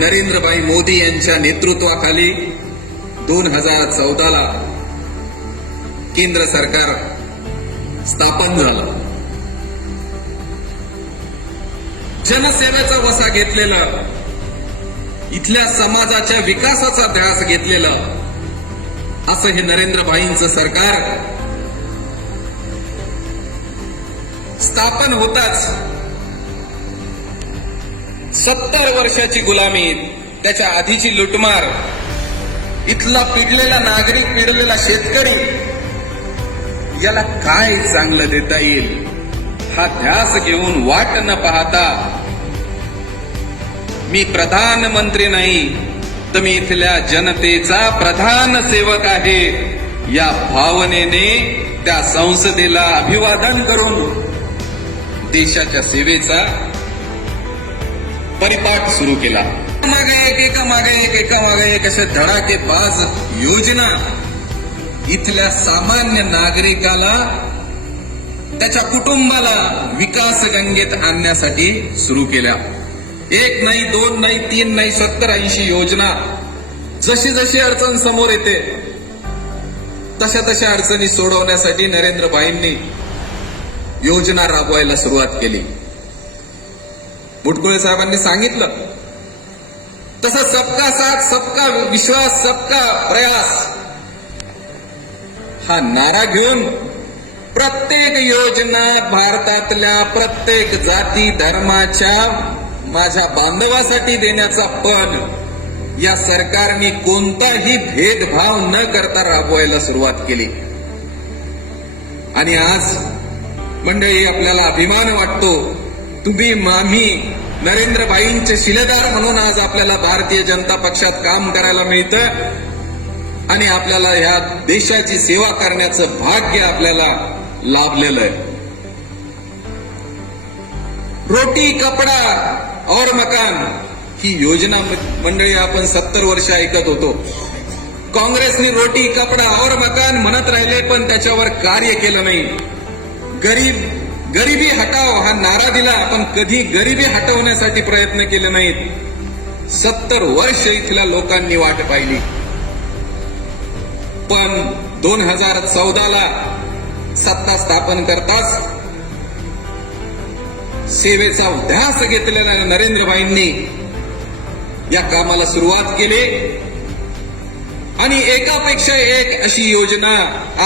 नरेंद्रभाई मोदी यांच्या नेतृत्वाखाली 2014ला केंद्र सरकार स्थापन झालं. जनसेवेचा वसा घेतलेला, इथल्या समाजाच्या विकासाचा ध्यास घेतलेला असं हे नरेंद्रभाईंचं सरकार स्थापन होताच 70 वर्षाची गुलामी, त्याच्या आधीची लुटमार, इथला पिडलेला नागरिक, पिडलेला शेतकरी, याला काय चांगलं देता येईल हा ध्यास घेऊन वाट न पाहता मी प्रधानमंत्री नाही तर मी इथल्या जनतेचा प्रधान सेवक आहे या भावनेने त्या संसदेला अभिवादन करून देशाच्या सेवेचा परिपाठ सुरू केला. एका मागे एक अशा धडाकेबाज योजना इथल्या सामान्य नागरिकाला, त्याच्या कुटुंबाला विकास गंगेत आणण्यासाठी सुरू केल्या. 1 नाही, 2 नाही, 3 नाही, 70-80 योजना. जशी जशी अडचण समोर येते तशा तशा अडचणी सोडवण्यासाठी नरेंद्रभाईंनी योजना राबवायला सुरुवात केली. मुटकुळे साहेबांनी सांगितलं तसं सबका साथ, सबका विश्वास, सबका प्रयास हा नारा घेऊन प्रत्येक योजना भारतातल्या प्रत्येक जाती धर्माच्या माझ्या बांधवासाठी देण्याचा पण या सरकारने कोणताही भेदभाव न करता राबवायला सुरुवात केली. आणि आज मंडळी आपल्याला अभिमान वाटतो, तुम्ही आम्ही नरेंद्रभाईंचे शिलेदार म्हणून आज आपल्याला भारतीय जनता पक्षात काम करायला मिळतं आणि आपल्याला ह्या देशाची सेवा करण्याचं भाग्य आपल्याला लाभलेलं आहे. रोटी कपडा और मकान ही योजना मंडळी आपण 70 वर्ष ऐकत होतो. काँग्रेसने रोटी कपडा और मकान म्हणत राहिले पण त्याच्यावर कार्य केलं नाही. गरिबी हटाव हा नारा दिला पण कधी गरिबी हटवण्यासाठी प्रयत्न केले नाहीत. 70 वर्ष इथल्या लोकांनी वाट पाहिली. पण 2014ला सत्ता स्थापन करताच सेवेचा ध्यास घेतलेल्या नरेंद्रभाईंनी या कामाला सुरुवात केली आणि एकापेक्षा एक अशी योजना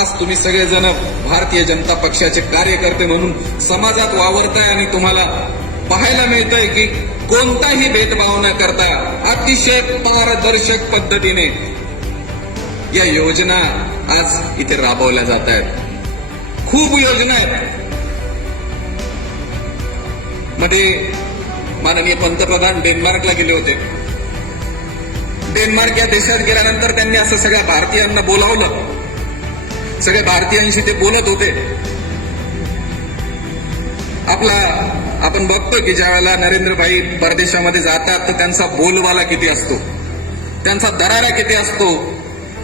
आज तुम्ही सगळेजण भारतीय जनता पक्षाचे कार्यकर्ते म्हणून समाजात वावरताय आणि तुम्हाला पाहायला मिळतंय की कोणताही भेदभाव न करता अतिशय पारदर्शक पद्धतीने या योजना आज इथे राबवल्या जात आहेत. खूप योजना आहेत. मध्ये माननीय पंतप्रधान डेन्मार्कला गेले होते. डेन्मार्क या देशात गेल्यानंतर त्यांनी असं सगळ्या भारतीयांना बोलावलं. सगळ्या भारतीयांशी ते बोलत होते. आपण बघतो की ज्या वेळेला नरेंद्रभाई परदेशामध्ये जातात तर त्यांचा बोलबाला किती असतो, त्यांचा दरारा किती असतो,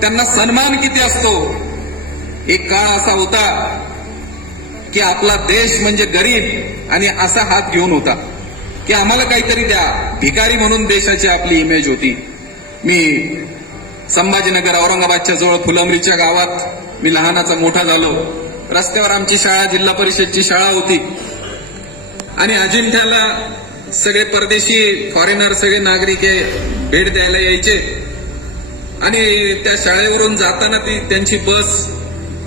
त्यांना सन्मान किती असतो. एक काळ असा होता की आपला देश म्हणजे गरीब आणि असा हात घेऊन होता की आम्हाला काहीतरी द्या, भिकारी म्हणून देशाची आपली इमेज होती. मी संभाजीनगर औरंगाबादच्या जवळ फुलंब्रीच्या गावात मी लहानाचा मोठा झालो. रस्त्यावर आमची शाळा जिल्हा परिषदची शाळा होती आणि अजिंठ्याला सगळे परदेशी फॉरेनर, सगळे नागरिक भेट द्यायला यायचे आणि त्या शाळेवरून जाताना त्यांची बस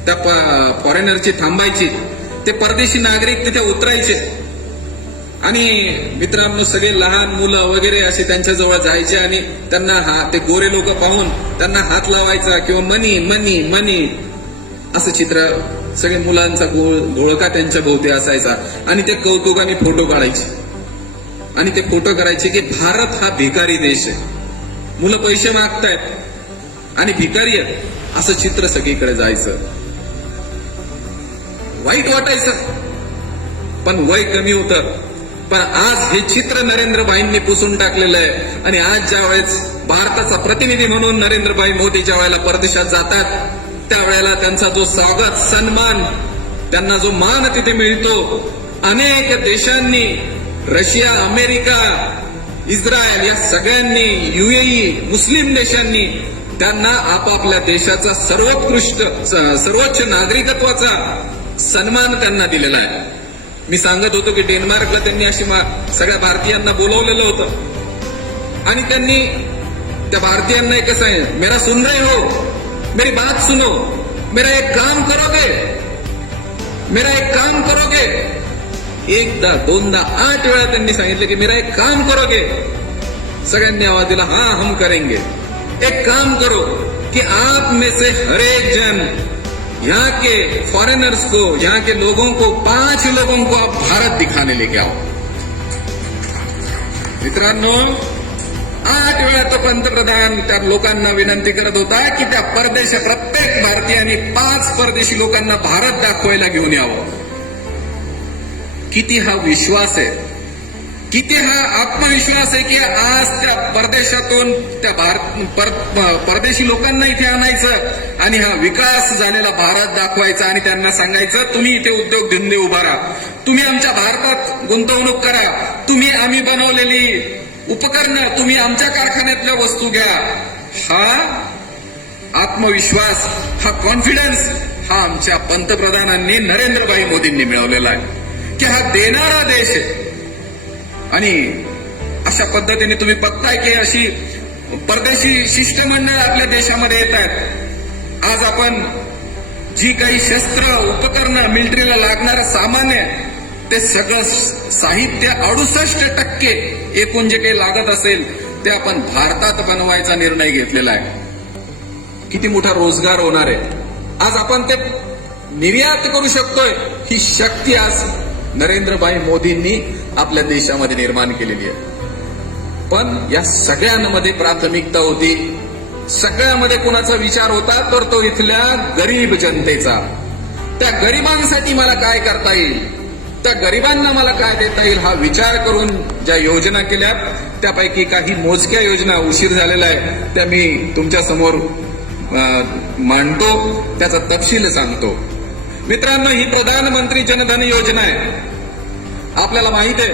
त्या फॉरेनरची थांबायची. ते परदेशी नागरिक तिथे उतरायचे आणि मित्रांनो सगळे लहान मुलं वगैरे असे त्यांच्याजवळ जायचे आणि त्यांना ते गोरे लोक पाहून त्यांना हात लावायचा किंवा मनी मनी मनी असं चित्र, सगळे मुलांचा घोळका त्यांच्या भोवती असायचा आणि ते कौतुकाने फोटो काढायचे आणि ते फोटो करायचे की भारत हा भिकारी देश आहे, मुलं पैसे मागतायत आणि भिकारी आहेत असं चित्र सगळीकडे जायचं. वाईट वाटायचं पण वय कमी होतं. पण आज हे चित्र नरेंद्रभाईंनी पुसून टाकलेलं आहे आणि आज ज्या वेळेस भारताचा प्रतिनिधी म्हणून नरेंद्रभाई मोदी ज्या वेळेला परदेशात जातात त्यावेळेला त्यांचा जो स्वागत, सन्मान, त्यांना जो मान तिथे मिळतो, अनेक देशांनी, रशिया, अमेरिका, इस्रायल या सगळ्यांनी, UAE, मुस्लिम देशांनी त्यांना आपापल्या देशाचा सर्वोच्च नागरिकत्वाचा सन्मान त्यांना दिलेला आहे. मी सांगत होतो की डेन्मार्कला त्यांनी अशी सगळ्या भारतीयांना बोलवलेलं होतं आणि त्यांनी त्या भारतीयांना एक कसं आहे, मेरा सुन रहे हो, मेरी बात सुनो, मेरा एक काम करोगे, मेरा एक काम करोगे. एकदा, दोनदा, 8 वेळा त्यांनी सांगितलं की मेरा एक काम करोगे. सगळ्यांनी आवाज दिला, हाँ हम करेंगे. एक काम करो कि आप में से हर एक जन यहाँ के फॉरेनर्स को, यहाँ के लोगों को, 5 लोगों को आप भारत दिखाने लेके आओ. मित्रांनो, 8 वेळा तो पंतप्रधान त्या लोकांना विनंती करत होता की त्या प्रत्येक भारतीयांनी 5 परदेशी लोकांना भारत दाखवायला घेऊन यावं. किती हा विश्वास आहे, किती हा आत्मविश्वास आहे की आज त्या परदेशातून त्या परदेशी लोकांना इथे आणायचं आणि हा विकास झालेला भारत दाखवायचा आणि त्यांना सांगायचं, तुम्ही इथे उद्योगधंदे उभारा, तुम्ही आमच्या भारतात गुंतवणूक करा, तुम्ही आम्ही बनवलेली उपकरणं, तुम्ही आमच्या कारखान्यातल्या वस्तू घ्या. हा आत्मविश्वास, हा कॉन्फिडन्स, हा आमच्या पंतप्रधानांनी, नरेंद्रभाई मोदींनी मिळवलेला आहे की हा देणारा देश आहे. आणि अशा पद्धतीने तुम्ही बघताय की अशी परदेशी शिष्टमंडळ आपल्या देशामध्ये येत आहेत. आज आपण जी काही शस्त्र, उपकरणं, मिलिटरीला लागणारं सामान आहे, ते सगळं साहित्य 68% एकूण जे काही लागत असेल ते आपण भारतात बनवायचा निर्णय घेतलेला आहे. किती मोठा रोजगार होणार आहे. आज आपण ते निर्यात करू शकतोय. ही शक्ती आज नरेंद्रभाई मोदींनी आपल्या देशामध्ये निर्माण केलेली आहे. पण या सगळ्यांमध्ये प्राथमिकता होती, सगळ्यामध्ये कुणाचा विचार होता, तर तो इथल्या गरीब जनतेचा. त्या गरिबांसाठी मला काय करता येईल, त्या गरिबांना मला काय देता येईल, हा विचार करून ज्या योजना केल्या त्यापैकी काही मोजक्या योजना, उशीर झालेला आहे त्या मी तुमच्या समोर मांडतो, त्याचा तपशील सांगतो. मित्रांनो, ही प्रधानमंत्री जनधन योजना आहे. आपल्याला माहित आहे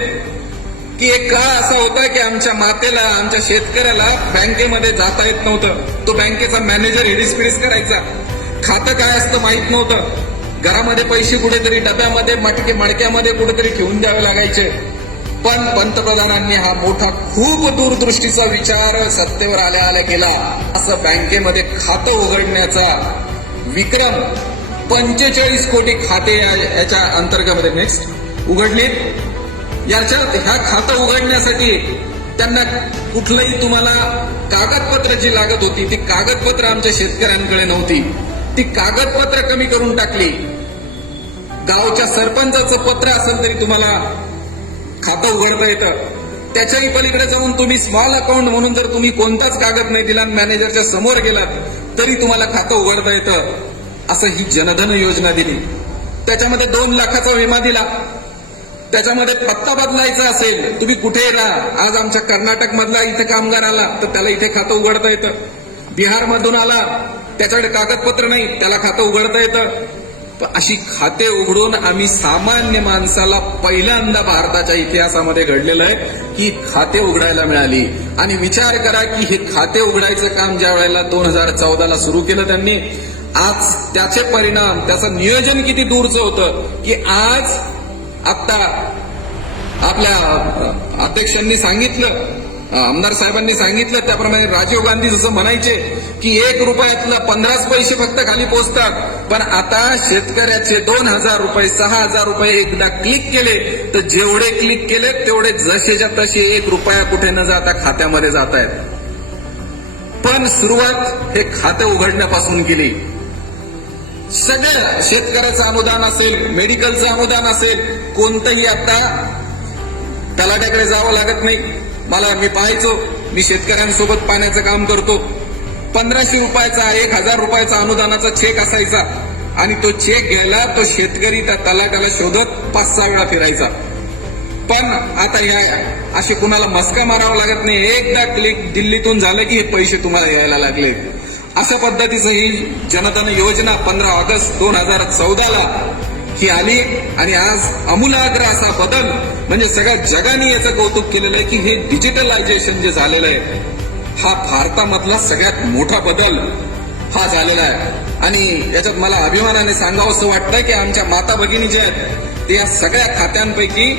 की एक काळ असा होता की आमच्या मातेला, आमच्या शेतकऱ्याला बँकेमध्ये जाता येत नव्हतं. तो बँकेचा मॅनेजर हिडीसपिडीस करायचा. खातं काय असतं माहित नव्हतं. घरामध्ये पैसे कुठेतरी डब्यामध्ये, मडक्यामध्ये कुठेतरी ठेवून द्यावे लागायचे. पण पंतप्रधानांनी हा मोठा, खूप दूरदृष्टीचा विचार सत्तेवर आल्या केला. असं बँकेमध्ये खातं उघडण्याचा विक्रम 45 कोटी खाते याच्या अंतर्गत नेक्स्ट उघडले. याच्यात ह्या खातं उघडण्यासाठी त्यांना कुठलंही तुम्हाला कागदपत्र जी लागत होती, ती कागदपत्र आमच्या शेतकऱ्यांकडे नव्हती. ती कागदपत्र कमी करून टाकली. गावच्या सरपंचाचं पत्र असेल तरी तुम्हाला खातं उघडता येतं. त्याच्याही पलीकडे जाऊन तुम्ही स्मॉल अकाउंट म्हणून जर तुम्ही कोणताच कागद नाही दिला, मॅनेजरच्या समोर गेलात तरी तुम्हाला खातं उघडता येतं. असं ही जनधन योजना दिली. त्याच्यामध्ये 2 लाखाचा विमा दिला. त्याच्यामध्ये पत्ता बदलायचा असेल, तुम्ही कुठे राहा, आज आमच्या कर्नाटक मधला इथे कामगार आला तर त्याला इथे खातं उघडता येतं. बिहार मधून आला, त्याच्याकडे कागदपत्र नाही, त्याला खातं उघडता येतं. अशी खाते उघडून आम्ही सामान्य माणसाला पहिल्यांदा भारताच्या इतिहासामध्ये घडलेलं आहे की खाते उघडायला मिळाली. आणि विचार करा की हे खाते उघडायचं काम ज्या वेळेला 2014ला सुरू केलं त्यांनी, आज त्याचे परिणाम, त्याचं नियोजन किती दूरचं होतं की आज आता आपल्या अध्यक्षांनी सांगितलं, आमदार साहेबांनी सांगितलं त्याप्रमाणे राजीव गांधी जसं म्हणायचे की 1 रुपयातलं 15 पैसे फक्त खाली पोहोचतात. पण आता शेतकऱ्याचे 2,000 रुपये, 6,000 रुपये एकदा क्लिक केले तर जेवढे क्लिक केले तेवढे जसेच्या तसे 1 रुपया कुठे न जाता खात्यामध्ये जात आहेत. पण सुरुवात हे खाते उघडण्यापासून केली. सगळं शेतकऱ्याचं अनुदान असेल, मेडिकलचं अनुदान असेल, कोणतंही आता तलाट्याकडे जावं लागत नाही. मी पाहायचो, मी शेतकऱ्यांसोबत पाण्याचं काम करतो. 1500 रुपयाचा, 1000 रुपयाचा अनुदानाचा चेक असायचा आणि तो चेक घ्यायला तो शेतकरी त्या तलाट्याला शोधत 5-6 वेळा फिरायचा. पण आता या असे कुणाला मस्का मारावा लागत नाही. एकदा क्लिक दिल्लीतून झालं की हे पैसे तुम्हाला यायला लागले. अशा पद्धतीचं ही जनधन योजना 15 ऑगस्ट 2014ला ही आली आणि आज आमूलाग्र असा बदल म्हणजे सगळ्या जगाने याचं कौतुक केलेलं आहे की हे डिजिटलायझेशन जे झालेलं आहे हा भारतामधला सगळ्यात मोठा बदल हा झालेला आहे. आणि याच्यात मला अभिमानाने सांगावं असं वाटतं की आमच्या माता भगिनी जे आहेत ते या सगळ्या खात्यांपैकी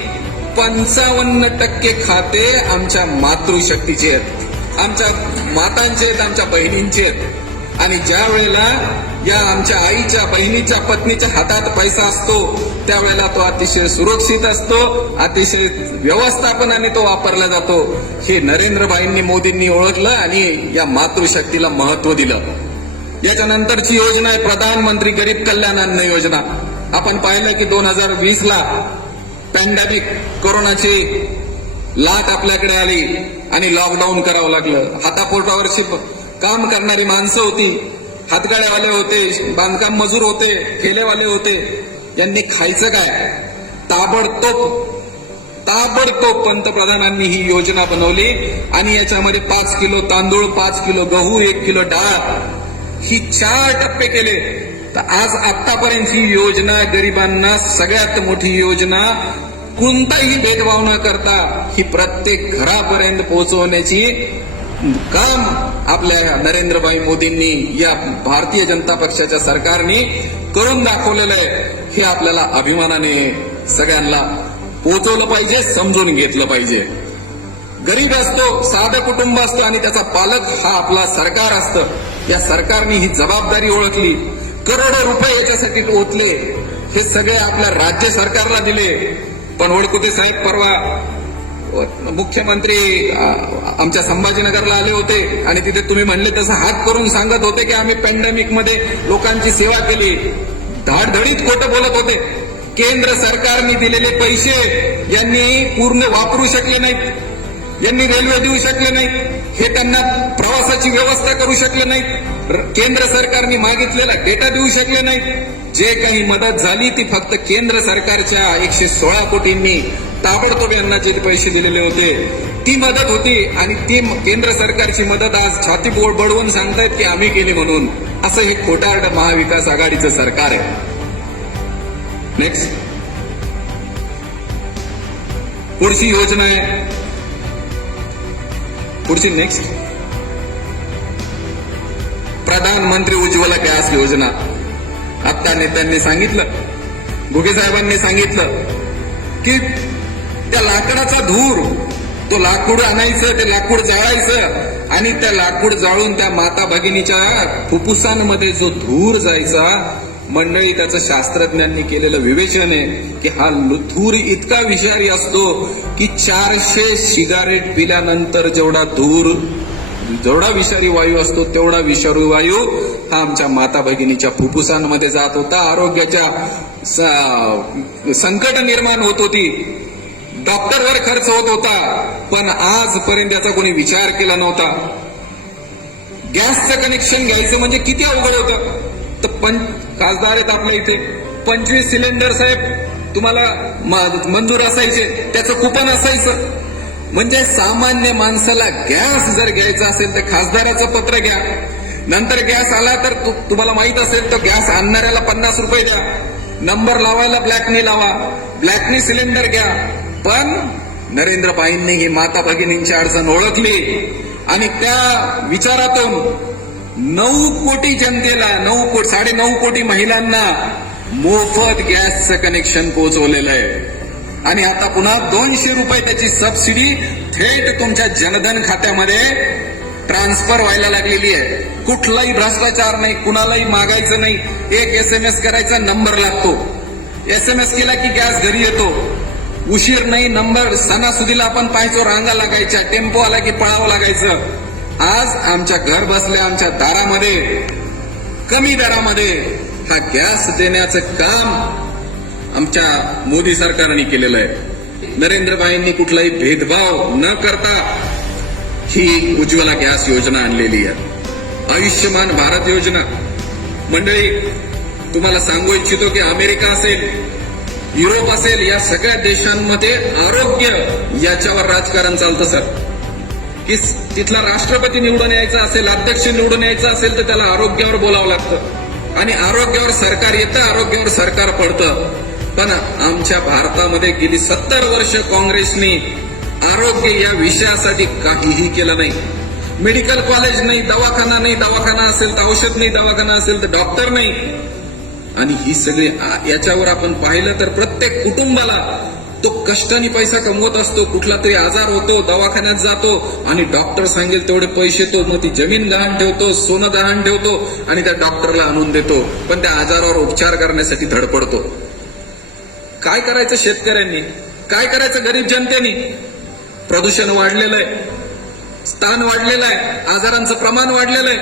55% खाते आमच्या मातृशक्तीचे आहेत, आमच्या मातांचे आहेत, आमच्या बहिणींचे आहेत. आणि ज्या वेळेला या आमच्या आईच्या बहिणीच्या पत्नीच्या हातात पैसा असतो त्यावेळेला तो अतिशय सुरक्षित असतो, अतिशय व्यवस्थापनाने तो वापरला जातो. हे नरेंद्रभाईंनी मोदींनी ओळखलं आणि या मातृशक्तीला महत्व दिलं. याच्यानंतरची योजना आहे प्रधानमंत्री गरीब कल्याण अन्न योजना. आपण पाहिलं की 2020ला पॅन्डेमिक कोरोनाची लाट आपल्याकडे आली आणि लॉकडाऊन करावं लागलं. हातापोटावरची काम करणारी माणसं होती, हातगाड्यावाले होते, बांधकाम मजूर होते, ठेलेवाले होते. यांनी खायचं काय? ताबडतोब पंतप्रधानांनी ही योजना बनवली आणि याच्यामध्ये 5 किलो तांदूळ, 5 किलो गहू, 1 किलो डाळ ही 4 टप्पे केले. तर आज आतापर्यंत ही योजना गरिबांना सगळ्यात मोठी योजना कोणताही भेदभाव न करता ही प्रत्येक घरापर्यंत पोहोचवण्याची काम आपल्या नरेंद्रभाई मोदींनी या भारतीय जनता पक्षाच्या सरकारने करून दाखवलेलं आहे. हे आपल्याला अभिमानाने सगळ्यांना पोहोचवलं पाहिजे, समजून घेतलं पाहिजे. गरीब असतो, साधं कुटुंब असतं आणि त्याचा पालक हा आपला सरकार असतं. या सरकारने ही जबाबदारी ओळखली, करोडो रुपये याच्यासाठी ओतले, हे सगळे आपल्या राज्य सरकारला दिले. पण वडकुते साहेब परवा मुख्यमंत्री आमच्या संभाजीनगरला आले होते आणि तिथे तुम्ही म्हणले तसं हात करून सांगत होते की आम्ही पॅन्डेमिक मध्ये लोकांची सेवा केली. धाडधडीत खोटं बोलत होते. केंद्र सरकारने दिलेले पैसे यांनी पूर्ण वापरू शकले नाहीत, यांनी रेल्वे देऊ शकले नाहीत, हे त्यांना प्रवासाची व्यवस्था करू शकले नाहीत, केंद्र सरकारने मागितलेला डेटा देऊ शकले नाहीत. जे काही मदत झाली ती फक्त केंद्र सरकारच्या 116 कोटींनी ताबडतोब यांना जे पैसे दिलेले होते ती मदत होती. आणि ती केंद्र सरकारची मदत आज छाती बडवून सांगतायत की आम्ही केली म्हणून. असं हे खोटारड महाविकास आघाडीचं सरकार आहे. नेक्स्ट पुढची योजना आहे, पुढची नेक्स्ट प्रधानमंत्री उज्ज्वला गॅस योजना. आता नेत्यांनी सांगितलं, घुगे साहेबांनी सांगितलं की त्या लाकडाचा धूर, तो लाकूड आणायचं, ते लाकूड जाळायचं आणि त्या लाकूड जाळून त्या माता भगिनीच्या फुफ्फुसांमध्ये जो धूर जायचा, मंडळी त्याचं शास्त्रज्ञांनी केलेलं विवेचन आहे की हा धूर इतका विषारी असतो की 400 सिगारेट पिल्यानंतर जेवढा विषारी वायू असतो तेवढा विषारी वायू हा आमच्या माता भगिनीच्या फुफ्फुसांमध्ये जात होता. आरोग्याच्या संकट निर्माण होत होती, डॉक्टरवर खर्च होत होता. पण आजपर्यंत याचा कोणी विचार केला नव्हता. गॅसचं कनेक्शन घ्यायचं म्हणजे किती अवघड होतं. तर खासदार आहेत आपल्या इथे, 25 सिलेंडर साहेब तुम्हाला मंजूर असायचे, त्याचं कुपन असायचं. म्हणजे सामान्य माणसाला गॅस जर घ्यायचा असेल तर खासदाराचं पत्र घ्या, नंतर गॅस आला तर तुम्हाला माहित असेल तर गॅस आणणाऱ्याला 50 रुपये द्या, नंबर लावायला ब्लॅकने लावा, ब्लॅकने सिलेंडर घ्या. पण नरेंद्रभाईंनी ही माता भगिनींची अडचण ओळखली आणि त्या विचारातून 9 कोटी जनतेला, 9.5 कोटी महिलांना मोफत गॅसचं कनेक्शन पोहोचवलेलं आहे. आणि आता पुन्हा 200 रुपये त्याची सबसिडी थेट तुमच्या जनधन खात्यामध्ये ट्रान्सफर व्हायला लागलेली आहे. कुठलाही भ्रष्टाचार नाही, कुणालाही मागायचं नाही. एक SMS करायचा, नंबर लागतो. SMS केला की गॅस घरी येतो. उशीर नाही, नंबर. सणासुदीला आपण पाहायचो रांगा लागायच्या, टेम्पो आला की पळावं लागायचं. आज आमच्या घर बसल्या आमच्या दारामध्ये कमी दरामध्ये हा गॅस देण्याचं काम आमच्या मोदी सरकारने केलेलं आहे. नरेंद्रभाईंनी कुठलाही भेदभाव न करता ही उज्ज्वला गॅस योजना आणलेली आहे. आयुष्यमान भारत योजना. मंडळी तुम्हाला सांगू इच्छितो की अमेरिका असेल, युरोप असेल, या सगळ्या देशांमध्ये आरोग्य याच्यावर राजकारण चालतं सर. की तिथला राष्ट्रपती निवडून यायचा असेल, अध्यक्ष निवडून यायचा असेल तर त्याला आरोग्यावर बोलावं लागतं आणि आरोग्यावर सरकार येतं, आरोग्यावर सरकार पडतं. पण आमच्या भारतामध्ये गेली 70 वर्ष काँग्रेसने आरोग्य या विषयासाठी काहीही केलं नाही. मेडिकल कॉलेज नाही, दवाखाना नाही, दवाखाना असेल तर औषध नाही, दवाखाना असेल तर डॉक्टर नाही. आणि ही सगळी याच्यावर आपण पाहिलं तर प्रत्येक कुटुंबाला तो कष्टाने पैसा कमवत असतो. कुठला तरी आजार होतो, दवाखान्यात जातो आणि डॉक्टर सांगेल तेवढे पैसे तो मग ती जमीन गहाण ठेवतो, सोनं गहाण ठेवतो आणि त्या डॉक्टरला आणून देतो. पण त्या आजारावर उपचार करण्यासाठी धडपडतो. काय करायचं शेतकऱ्यांनी, काय करायचं गरीब जनतेनी? प्रदूषण वाढलेलं आहे, स्थान वाढलेलं आहे, आजारांचं प्रमाण वाढलेलं आहे.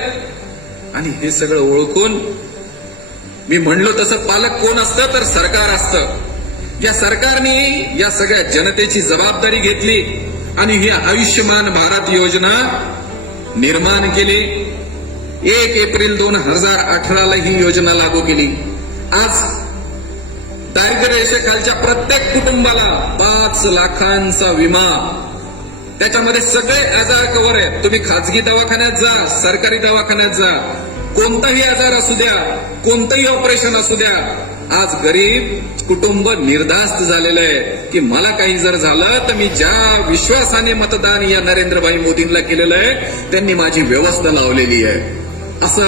आणि हे सगळं ओळखून मी म्हणलो तसं पालक कोण असतं तर सरकार असतं. या सरकारने या सगळ्या जनतेची जबाबदारी घेतली आणि ही आयुष्यमान भारत योजना निर्माण केली. 1 एप्रिल 2018 ही योजना लागू केली. आज दारिद्र्य रेषेखालच्या प्रत्येक कुटुंबाला 5 लाखांचा विमा, त्याच्यामध्ये सगळे आजार कव्हर आहे. तुम्ही खाजगी दवाखान्यात जा, सरकारी दवाखान्यात जा, कोणताही आजार असू द्या, कोणतंही ऑपरेशन असू द्या, आज गरीब कुटुंब निर्धास्त झालेलं आहे की मला काही जर झालं तर मी ज्या विश्वासाने मतदान या नरेंद्रभाई मोदींना केलेलं आहे त्यांनी माझी व्यवस्था लावलेली आहे. असं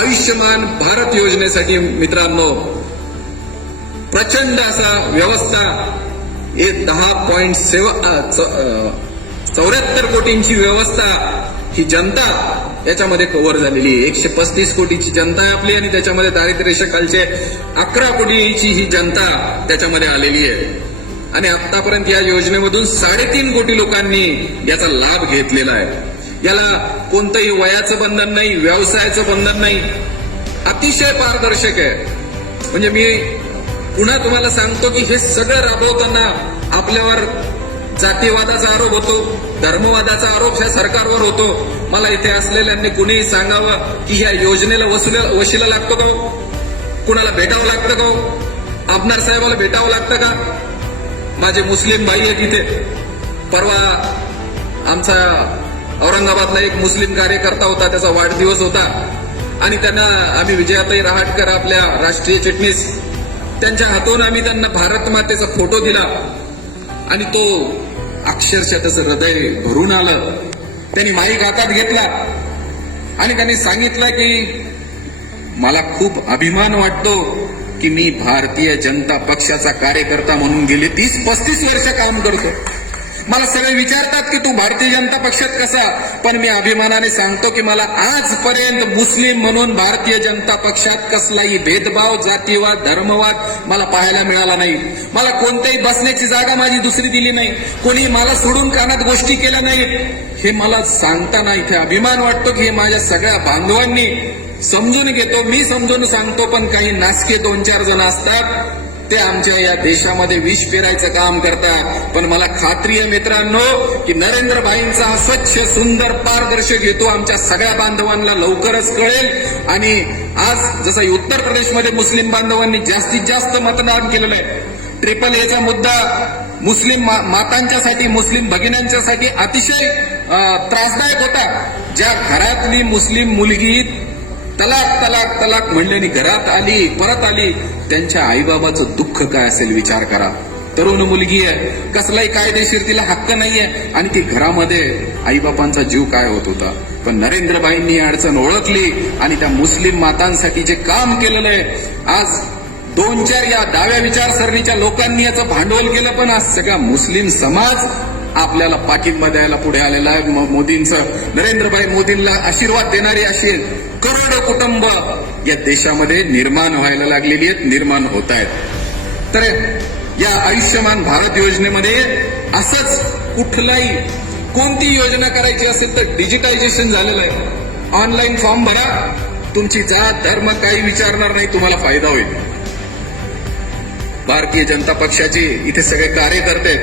आयुष्यमान भारत योजनेसाठी मित्रांनो प्रचंड असा व्यवस्था 10.74 कोटींची व्यवस्था ही जनता याच्यामध्ये कव्हर झालेली आहे. 135 कोटीची जनता आहे आपली आणि त्याच्यामध्ये दारिद्र्य रेषेखालचे 11 कोटीची ही जनता त्याच्यामध्ये आलेली आहे. आणि आतापर्यंत या योजनेमधून 3.5 कोटी लोकांनी याचा लाभ घेतलेला आहे. याला कोणतंही वयाचं बंधन नाही, व्यवसायाचं बंधन नाही, अतिशय पारदर्शक आहे. म्हणजे मी पुन्हा तुम्हाला सांगतो की हे सगळं राबवताना आपल्यावर जातीवादाचा आरोप होतो, धर्मवादाचा आरोप ह्या सरकारवर होतो. मला इथे असलेल्यांनी कुणीही सांगावं की ह्या योजनेला वशिला लागतो का? कुणाला भेटावं लागतं का? आमदार साहेबाला भेटावं लागतं का? माझे मुस्लिम भाई आहेत इथे. परवा आमचा औरंगाबादला एक मुस्लिम कार्यकर्ता होता, त्याचा वाढदिवस होता आणि त्यांना आम्ही विजयाताई रहाटकर आपल्या राष्ट्रीय चिटणीस त्यांच्या हातून आम्ही त्यांना भारत मातेचा फोटो दिला आणि तो अक्षरशः त्याचं हृदय भरून आलं. त्यांनी माईक हातात घेतला आणि त्यांनी सांगितलं की मला खूप अभिमान वाटतो की मी भारतीय जनता पक्षाचा कार्यकर्ता म्हणून गेले 30-35 वर्ष काम करतो. मला सगळे विचारतात की तू भारतीय जनता पक्षात कसा, पण मी अभिमानाने सांगतो की मला आजपर्यंत मुस्लिम म्हणून भारतीय जनता पक्षात कसलाही भेदभाव, जातीवाद, धर्मवाद मला पाहायला मिळाला नाही. मला कोणत्याही बसण्याची जागा माझी दुसरी दिली नाही, कोणी मला सोडून कानात गोष्टी केल्या नाहीत. हे मला सांगताना इथे अभिमान वाटतो की हे माझ्या सगळ्या बांधवांनी समजून घेतो, मी समजून सांगतो. पण काही नासके 2-4 जण असतात ते आमच्या या देशामध्ये विष पेरायचं काम करतात. पण मला खात्री आहे मित्रांनो की नरेंद्रभाईंचा हा स्वच्छ, सुंदर, पारदर्शक हेतू आमच्या सगळ्या बांधवांना लवकरच कळेल. आणि आज जसं उत्तर प्रदेशमध्ये मुस्लिम बांधवांनी जास्तीत जास्त मतदान केलेलं आहे. AAAचा मुद्दा मुस्लिम मातांच्यासाठी, मुस्लिम भगिन्यांच्यासाठी अतिशय त्रासदायक होता. ज्या घरातली मुस्लिम मुलगी तलाक तलाक तलाक म्हणल्याने घरात आली, परत आली, त्यांच्या आईबाबाचं दुःख काय असेल विचार करा. तरुण मुलगी आहे, कसलाही कायदेशीर तिला हक्क नाहीये आणि ती घरामध्ये आईबापांचा जीव काय होत होता. पण नरेंद्रभाईंनी अडचण ओळखली आणि त्या मुस्लिम मातांसाठी जे काम केलेलं आहे, आज 2-4 या डाव्या विचारसरणीच्या लोकांनी याचं भांडवल केलं. पण आज सगळा मुस्लिम समाज आपल्याला पाठिंबा द्यायला पुढे आलेला आहे. मोदींचं, नरेंद्रभाई मोदींना आशीर्वाद देणारी अशी करोडो कुटुंब या देशामध्ये निर्माण व्हायला लागलेली आहेत, निर्माण होत आहेत. तर या आयुष्यमान भारत योजनेमध्ये असंच कुठलाही कोणती योजना करायची असेल तर डिजिटायझेशन झालेलं आहे. ऑनलाईन फॉर्म भरा, तुमची जात धर्म काही विचारणार नाही, तुम्हाला फायदा होईल. भारतीय जनता पक्षाचे इथे सगळे कार्यकर्ते,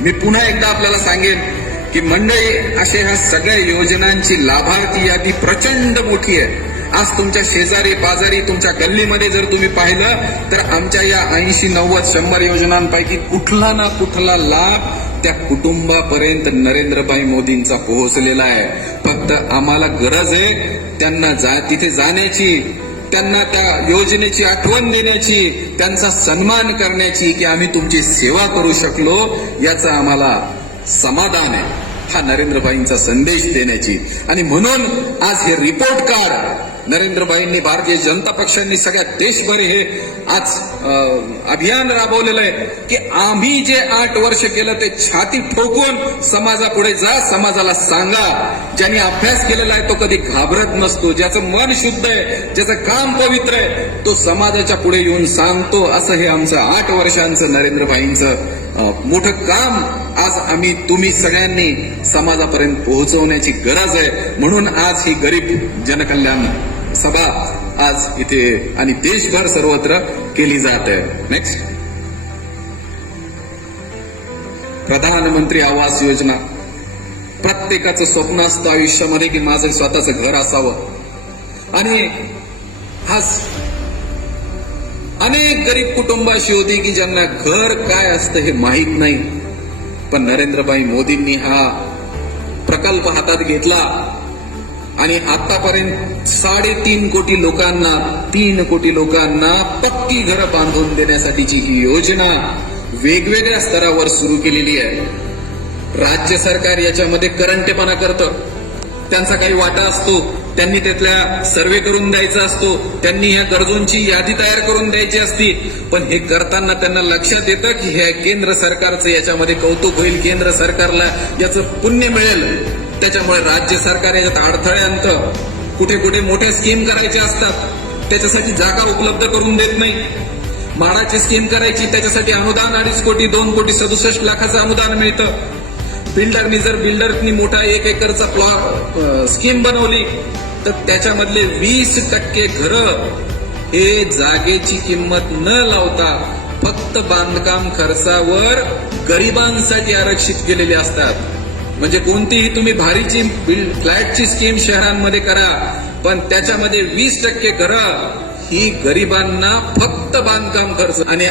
मी पुन्हा एकदा आपल्याला सांगेन की मंडळी, अशा ह्या सगळ्या योजनांची लाभार्थी यादी प्रचंड मोठी आहे. आज तुमच्या शेजारी पाजारी तुमच्या गल्लीमध्ये जर तुम्ही पाहिलं तर आमच्या या 80, 90, 100 योजनांपैकी कुठला ना कुठला लाभ त्या कुटुंबापर्यंत नरेंद्रभाई मोदींचा पोहोचलेला आहे. फक्त आम्हाला गरज आहे त्यांना तिथे जाण्याची, त्यांना त्या योजनेची आठवण देण्याची, त्यांचा सन्मान करण्याची, की आम्ही तुमची सेवा करू शकलो याचा आम्हाला समाधान आहे, हा नरेंद्रभाईंचा संदेश देण्याची. आणि म्हणून आज हे रिपोर्ट कार्ड नरेंद्रभाईंनी, भारतीय जनता पक्षांनी सगळ्या देशभर हे आज अभियान राबवलेलं आहे की आम्ही जे 8 वर्ष केलं ते छाती ठोकून समाजापुढे जा, समाजाला सांगा. ज्यांनी अभ्यास केलेला आहे तो कधी घाबरत नसतो, ज्याचं मन शुद्ध आहे, ज्याचं काम पवित्र आहे, तो समाजाच्या पुढे येऊन सांगतो. असं हे आमचं 8 वर्षांचं नरेंद्रभाईंचं मोठं काम आज आम्ही तुम्ही सगळ्यांनी समाजापर्यंत पोहोचवण्याची गरज आहे. म्हणून आज ही गरीब जनकल्याण सभा आज इथे आणि देशभर सर्वत्र केली जात आहे. नेक्स्ट, प्रधानमंत्री आवास योजना. प्रत्येकाचं स्वप्न असतं आयुष्यामध्ये की माझं स्वतःचं घर असावं. आणि आज अनेक गरीब कुटुंब अशी होती की ज्यांना घर काय असतं हे माहीत नाही. पण नरेंद्रभाई मोदींनी हा प्रकल्प हातात घेतला आणि आतापर्यंत 3.5 कोटी लोकांना 3 कोटी लोकांना पक्की घरं बांधून देण्यासाठीची ही योजना वेगवेगळ्या स्तरावर सुरू केलेली आहे. राज्य सरकार याच्यामध्ये करंटेपणा करतं, त्यांचा काही वाटा असतो, त्यांनी त्यातल्या सर्वे करून द्यायचा असतो, त्यांनी ह्या गरजूंची यादी तयार करून द्यायची असती. पण हे करताना त्यांना लक्षात येतं की हे केंद्र सरकारचं याच्यामध्ये कौतुक होईल, केंद्र सरकारला याचं पुण्य मिळेल. त्याच्यामुळे राज्य सरकार याच्यात अडथळे आणतं. कुठे कुठे मोठे स्कीम करायचे असतात, त्याच्यासाठी जागा उपलब्ध करून देत नाही. म्हाडाची स्कीम करायची, त्याच्यासाठी अनुदान 2.5 कोटी 2 कोटी 67 लाखाचं अनुदान मिळतं. बिल्डरनी मोठा 1 एकरचा प्लॉट स्कीम बनवली तर त्याच्यामधले 20% घरं हे जागेची किंमत न लावता फक्त बांधकाम खर्चावर गरिबांसाठी आरक्षित केलेले असतात. म्हणजे कोणतीही तुम्ही भारीची फ्लॅटची स्कीम शहरांमध्ये करा, पण त्याच्यामध्ये 20% घरं ही गरिबांना फक्त बांधकाम खर्च आणि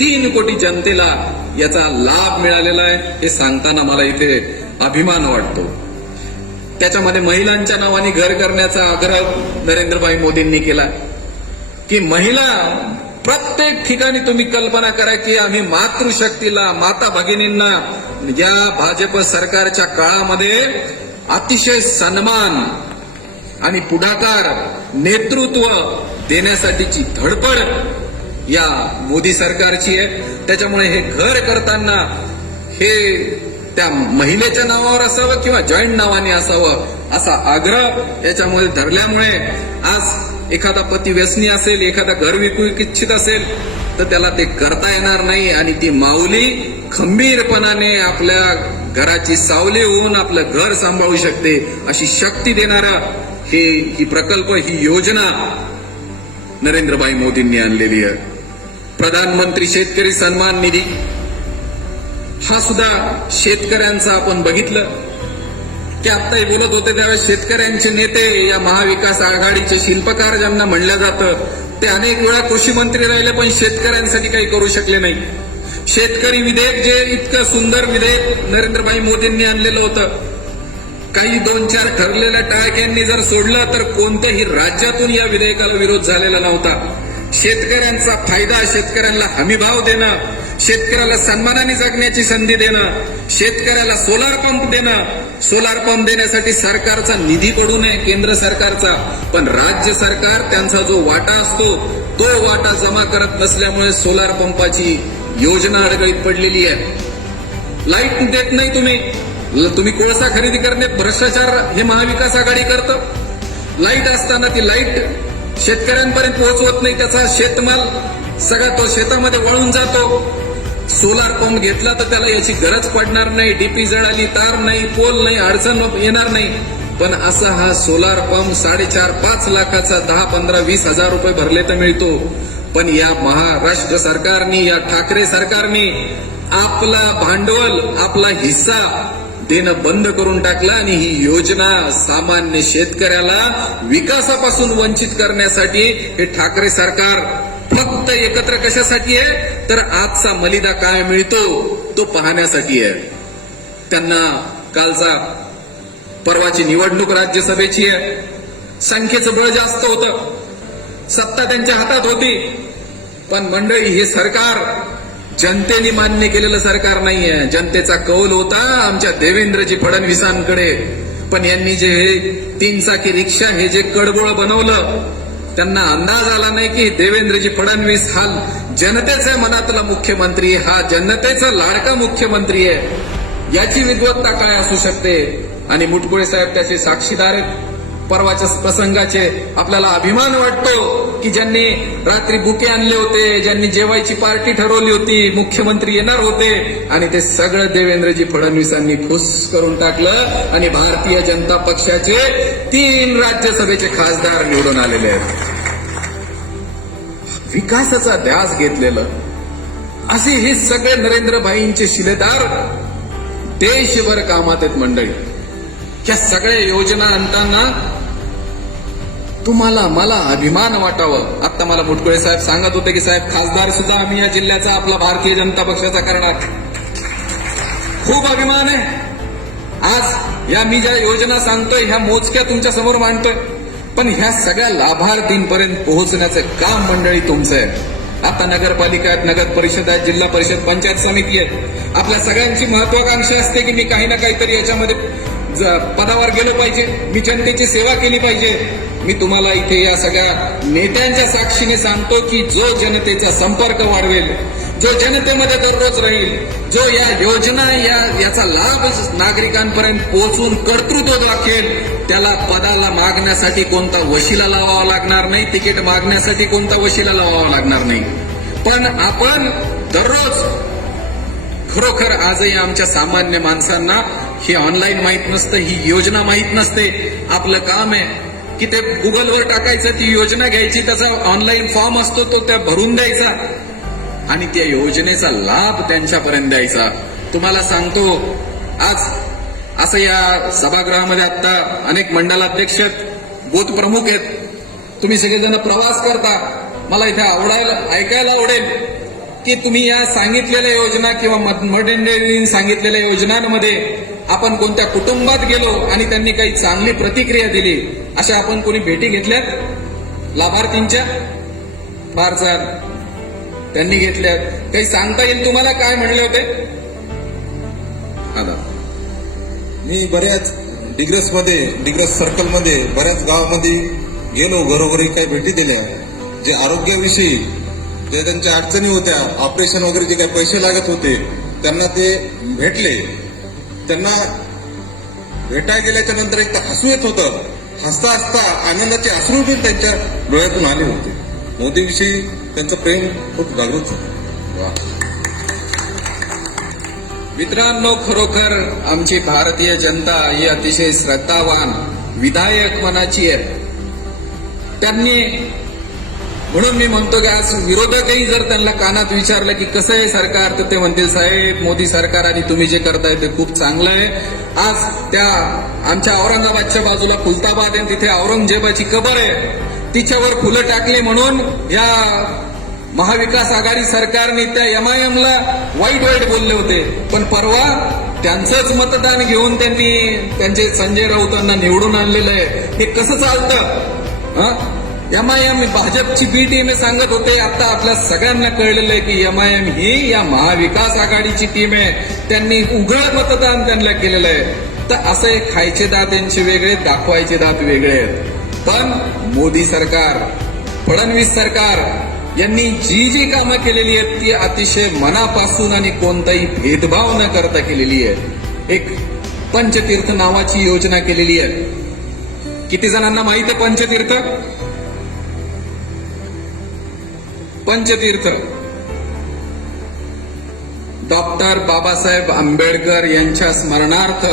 3 कोटी जनतेला याचा लाभ मिळालेला आहे. हे सांगताना मला इथे अभिमान वाटतो. त्याच्यामध्ये महिलांच्या नावाने घर करण्याचा आग्रह नरेंद्रभाई मोदींनी केला की महिला प्रत्येक ठिकाणी तुम्ही कल्पना करा की आम्ही मातृशक्तीला, माता भगिनींना या भाजप सरकारच्या काळामध्ये अतिशय सन्मान आणि पुढाकार, नेतृत्व देण्यासाठीची धडपड या मोदी सरकारची आहे. त्याच्यामुळे हे घर करताना हे त्या महिलेच्या नावावर असावं किंवा जॉईंट नावाने असावं असा आग्रह याच्यामध्ये धरल्यामुळे आज एखादा पती व्यसनी असेल, एखादा घर विकू इच्छित असेल तर त्याला ते करता येणार नाही आणि ती माऊली खंबीरपणाने आपल्या घराची सावली होऊन आपलं घर सांभाळू शकते अशी शक्ती देणारा ही प्रकल्प, ही योजना नरेंद्रभाई मोदींनी आणलेली आहे. प्रधानमंत्री शेतकरी सन्मान निधी हा सुद्धा शेतकऱ्यांचा आपण बघितलं की आत्ताही बोलत होते त्यावेळेस शेतकऱ्यांचे नेते, या महाविकास आघाडीचे शिल्पकार ज्यांना म्हणलं जातं, ते अनेक वेळा कृषी मंत्री राहिले पण शेतकऱ्यांसाठी काही करू शकले नाही. शेतकरी विधेयक जे इतकं सुंदर विधेयक नरेंद्रभाई मोदींनी आणलेलं होतं, काही 2-4 ठरलेल्या टाळक्यांनी जर सोडलं तर कोणत्याही राज्यातून या विधेयकाला विरोध झालेला नव्हता. शेतकऱ्यांचा फायदा, शेतकऱ्यांना हमीभाव देणं, शेतकऱ्याला सन्मानाने जगण्याची संधी देणं, शेतकऱ्याला सोलार पंप देणं. सोलार पंप देण्यासाठी सरकारचा निधी पडू नये, केंद्र सरकारचा, पण राज्य सरकार त्यांचा जो वाटा असतो तो वाटा जमा करत नसल्यामुळे सोलार पंपाची योजना अडगळीत पडलेली आहे. लाईट देत नाही तुम्ही कोळसा खरेदी करण्यात भ्रष्टाचार हे महाविकास आघाडी करतं. लाईट असताना ती लाईट शेतकऱ्यांपर्यंत पोहोचवत नाही, त्याचा शेतमाल सगळा तो शेतामध्ये वळून जातो. सोलार पंप घेतला तर त्याला याची गरज पडणार नाही, डीपी जळाली, तार नाही, पोल नाही, अडचण येणार नाही. पण असा हा सोलार पंप 4.5-5 लाखाचा 10-15-20 हजार रुपये भरले तर मिळतो. पण या महाराष्ट्र सरकारने, या ठाकरे सरकारने आपला भांडवल, आपला हिस्सा देणं बंद करून टाकला आणि ही योजना सामान्य शेतकऱ्याला विकासापासून वंचित करण्यासाठी हे ठाकरे सरकार फक्त एकत्र कशासाठी आहे तर आजचा मलिदा काय मिळतो तो पाहण्यासाठी आहे. त्यांना कालचा परवाची निवडणूक राज्यसभेची आहे, संख्येचं बळ जास्त होतं. सत्ता त्यांच्या हातात होती. पण मंडळी, हे सरकार जनतेने मान्य केलेलं सरकार नाहीये. जनतेचा कौल होता आमच्या देवेंद्रजी फडणवीसांकडे. पण यांनी जे हे 3 चाकी रिक्षा हे जे कडबोळ बनवलं, त्यांना अंदाज आला नाही की देवेंद्रजी फडणवीस हा जनतेच्या मनातला मुख्यमंत्री, हा जनतेचा लाडका मुख्यमंत्री आहे. याची विद्वत्ता काय असू शकते. आणि मुटकुळे साहेब त्याचे साक्षीदार आहेत परवाच्या प्रसंगाचे. आपल्याला अभिमान वाटतो की ज्यांनी रात्री बुके आणले होते, ज्यांनी जेवायची पार्टी ठरवली होती, मुख्यमंत्री येणार होते, आणि ते सगळं देवेंद्रजी फडणवीसांनी फुस करून टाकलं आणि भारतीय जनता पक्षाचे 3 राज्यसभेचे खासदार निवडून आलेले आहेत. विकासाचा ध्यास घेतलेलं असे हे सगळे नरेंद्रभाईंचे शिलेदार देशभर कामात आहेत मंडळी. या सगळ्या योजना आणताना तुम्हाला मला अभिमान वाटावं. आता मला मुटकुळे साहेब सांगत होते की साहेब, खासदार सुद्धा आम्ही या जिल्ह्याचा आपला भारतीय जनता पक्षाचा करणार. खूप अभिमान आहे. आज या मी ज्या योजना सांगतोय ह्या मोजक्या तुमच्या समोर मांडतोय, पण ह्या सगळ्या लाभार्थींपर्यंत पोहोचण्याचं काम मंडळी तुमचं आहे. आता नगरपालिका आहेत, नगर परिषद आहेत, जिल्हा परिषद, पंचायत समिती आहेत. आपल्या सगळ्यांची महत्वाकांक्षा असते की मी काही ना काहीतरी याच्यामध्ये पदावर गेलं पाहिजे, मी जनतेची सेवा केली पाहिजे. मी तुम्हाला इथे या सगळ्या नेत्यांच्या साक्षीने सांगतो की जो जनतेचा संपर्क वाढवेल, जो जनतेमध्ये दररोज राहील, जो या योजना याचा लाभ नागरिकांपर्यंत पोहोचून कर्तृत्व दाखवेल, त्याला पदाला मागण्यासाठी कोणता वशिला लावावा लागणार नाही, तिकीट मागण्यासाठी कोणता वशिला लावावा लागणार नाही. पण आपण दररोज खरोखर आजही आमच्या सामान्य माणसांना हे ऑनलाईन माहीत नसतं, ही योजना माहीत नसते. आपलं काम आहे की ते गुगलवर टाकायचं, ती योजना घ्यायची, त्याचा ऑनलाईन फॉर्म असतो तो त्या भरून द्यायचा आणि त्या योजनेचा लाभ त्यांच्यापर्यंत द्यायचा. तुम्हाला सांगतो, आज असं या सभागृहामध्ये आता अनेक मंडलाध्यक्ष बूथ प्रमुख आहेत. तुम्ही सगळेजण प्रवास करता. मला इथे ऐकायला आवडेल की तुम्ही या सांगितलेल्या योजना किंवा मंडळींनी सांगितलेल्या योजनांमध्ये आपण कोणत्या कुटुंबात गेलो आणि त्यांनी काही चांगली प्रतिक्रिया दिली, अशा आपण कोणी भेटी घेतल्यात लाभार्थींच्या? फार छान, त्यांनी घेतल्यात. काही सांगता येईल तुम्हाला काय म्हणले होते? मी बऱ्याच डिग्रस सर्कलमध्ये बऱ्याच गावामध्ये गेलो, घरोघरी काही भेटी दिल्या. जे आरोग्याविषयी जे त्यांच्या अडचणी होत्या, ऑपरेशन वगैरे जे काही पैसे लागत होते, त्यांना ते भेटले. त्यांना भेटायला गेल्याच्या नंतर एक तर हसू येत होतं. हसता हसता आनंदाचे अश्रू पण त्यांच्या डोळ्यातून आले होते. मोदीविषयी त्यांचं प्रेम खूप जागृत झालं. मित्रांनो, खरोखर आमची भारतीय जनता ही अतिशय श्रद्धावान विधायक मनाची आहे. त्यांनी, म्हणून मी म्हणतो की आज विरोधकही जर त्यांना कानात विचारलं की कसं आहे सरकार, तर ते म्हणतील साहेब मोदी सरकार आणि तुम्ही जे करताय ते खूप चांगलं आहे. आज त्या आमच्या औरंगाबादच्या बाजूला खुलताबाद आहे, तिथे औरंगजेबाची कबर आहे, तिच्यावर फुलं टाकली म्हणून या महाविकास आघाडी सरकारने त्या MIMला वाईट बोलले होते. पण परवा त्यांचंच मतदान घेऊन त्यांनी त्यांचे संजय राऊतांना निवडून आणलेलं आहे. हे कसं चालतं? MIM भाजपची बी टीम सांगत होते. आता आपल्या सगळ्यांना कळलेलं आहे की MIM ही या महाविकास आघाडीची टीम आहे. त्यांनी उघड मतदान त्यांना केलेलं आहे. तर असं एक खायचे दात यांचे वेगळे, दाखवायचे दात वेगळे आहेत. पण मोदी सरकार, फडणवीस सरकार यांनी जी कामं केलेली आहेत ती अतिशय मनापासून आणि कोणताही भेदभाव न करता केलेली आहे. एक पंचतीर्थ नावाची योजना केलेली आहे. किती जणांना माहिती आहे पंचतीर्थ? पंचतीर्थ डॉक्टर बाबासाहेब आंबेडकर यांच्या स्मरणार्थ